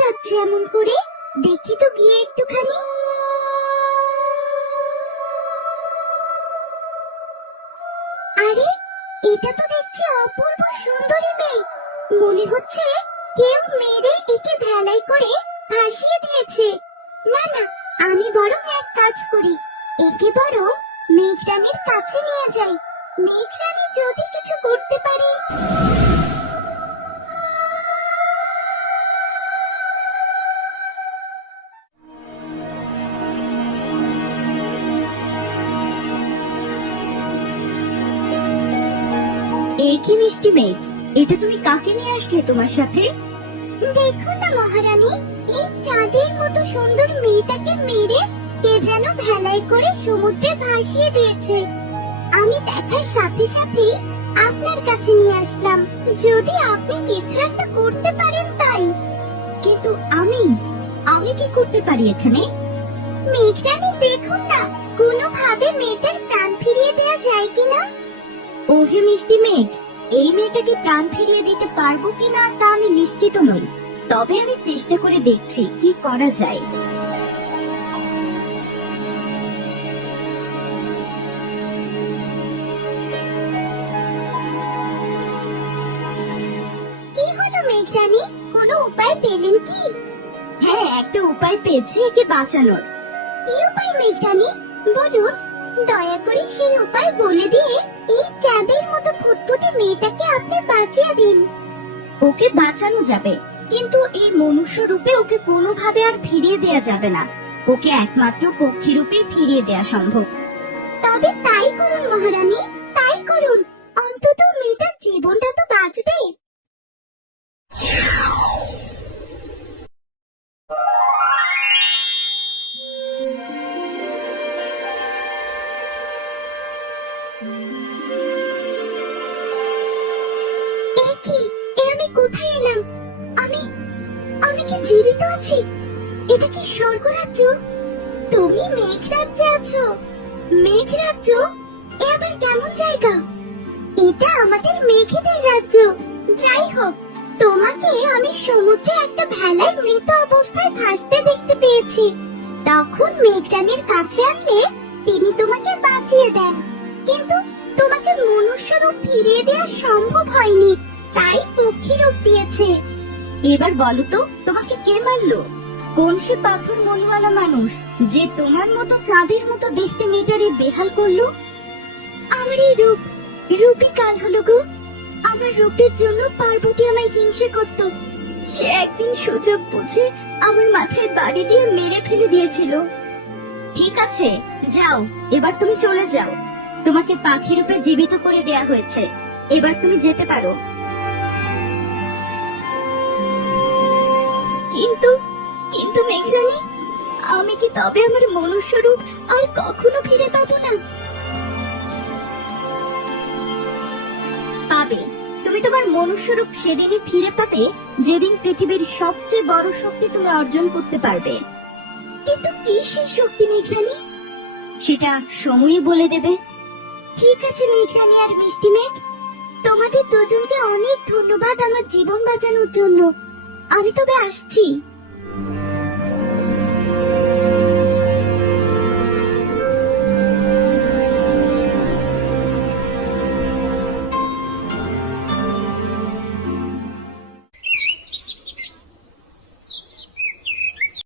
দেখছ এমন করে? দেখি তো গিয়ে একটুখানি। আরে, এটা তো দেখছি অপূর্ব সুন্দরী মেয়ে। মনে হচ্ছে কেউ মেরে একে ভেলাই করে ভাসিয়ে দিয়েছে। না না, আমি বরং এক কাজ করি। একে বরং মেঘরানীর কাছে নিয়ে যাই। মেঘরানী যদি কিছু করতে পারে। এই কি মিষ্টি মেঘ এটা তুমি কাকে নিয়ে আসলে তোমার সাথে? দেখো না মহারানী এই চাঁদের মতো সুন্দর মেয়েটাকে মেরে কে যেন ভেলাই করে সমুদ্রে ভাসিয়ে দিয়েছে। আমি দেখার সাথে সাথে আপনার কাছে নিয়ে আসলাম। যদি আপনি কিছু একটা করতে পারেন তাই। কিন্তু আমি আমি কি করতে পারি এখানে? মেঘরানী দেখুন না কোনোভাবে মেয়েটার ওহে মিষ্টি মেঘ এই মেয়েটাকে প্রাণ ফিরিয়ে দিতে পারব কিনা তা আমি নিশ্চিত নই। তবে আমি চেষ্টা করে দেখছি কি করা যায়। কি হলো মেঘরানী? কোনো উপায় পেলেন কি? হ্যাঁ একটা উপায় পেয়েছি একে বাঁচানোর। কি উপায় মেঘরানী? বলুন, দয়া করে সেই উপায় বলে দিয়ে এই ক্যাবের মতো ফুটফুটে মেয়েটাকে আপনি বাঁচিয়ে দিন। ওকে বাঁচানো যাবে, কিন্তু এই মনুষ্য রূপে ওকে কোনোভাবে আর ফিরিয়ে দেয়া যাবে না। ওকে একমাত্র পক্ষী রূপে ফিরিয়ে দেয়া সম্ভব। তবে তাই করুন মহারানী, তাই করুন। অন্তত মেয়েটার জীবনটা তো বাঁচবে। আমি কি জীবিত আছি? এটা কি স্বর্গরাজ্য? তুমি মেঘরাজ্যে আছো। মেঘরাজ্য এ আবার কেমন জায়গা? এটা আমাদের মেঘেদের রাজ্য। যাই হোক, তোমাকে আমি সমুদ্রে একটা ভেলায় মৃত অবস্থায় ভাসতে দেখতে পেয়েছি। তখন মেঘরানীর কাছে আনলে তিনি তোমাকে বাঁচিয়ে দেন। কিন্তু তোমাকে মনুষ্য রূপ ফিরিয়ে দেওয়া সম্ভব হয়নি। তাই পক্ষী রূপ দিয়েছে। এবার বলো তো, তোমাকে কে মারলো? কোন সে পাথর মনওয়ালা মানুষ যে তোমার মতো চাঁদের মতো দেখতে মেয়েটারে বেহাল করল? আমার এই রূপ রূপই কাল হলো গো। আমার রূপের জন্য পার্বতী আমায় হিংসে করত। সে একদিন সুযোগ বুঝে আমার মাথায় বাড়ি দিয়ে মেরে ফেলে দিয়েছিল। ঠিক আছে, যাও, এবার তুমি চলে যাও। তোমাকে পাখি রূপে জীবিত করে দেয়া হয়েছে। এবার তুমি যেতে পারো। কিন্তু কিন্তু মেঘরানী, আমি কি তবে আমার মনুষ্য রূপ আর কখনো ফিরে পাবো না? পাবে। তুমি তোমার মনুষ্য রূপ সেদিনই ফিরে পাবে, যেদিন পৃথিবীর সবচেয়ে বড় শক্তি তুমি অর্জন করতে পারবে। কিন্তু কি সেই শক্তি মেঘরানী? সেটা সময়ই বলে দেবে। ঠিক আছে মেঘরানী আর মিষ্টি মেঘ, তোমাদের দুজনকে অনেক ধন্যবাদ আমার জীবন বাঁচানোর জন্য। আমি তবে আসছি।